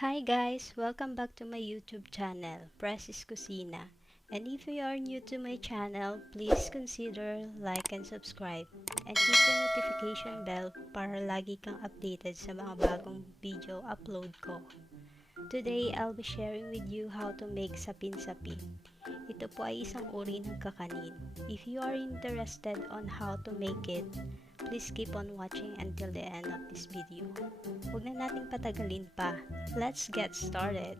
Hi guys! Welcome back to my YouTube channel, Precious Kusina. And if you are new to my channel, please consider like and subscribe. And hit the notification bell para lagi kang updated sa mga bagong video upload ko. Today, I'll be sharing with you how to make sapin sapin. Ito po ay isang uri ng kakanin. If you are interested on how to make it, please keep on watching until the end of this video. Huwag na nating patagalin pa. Let's get started!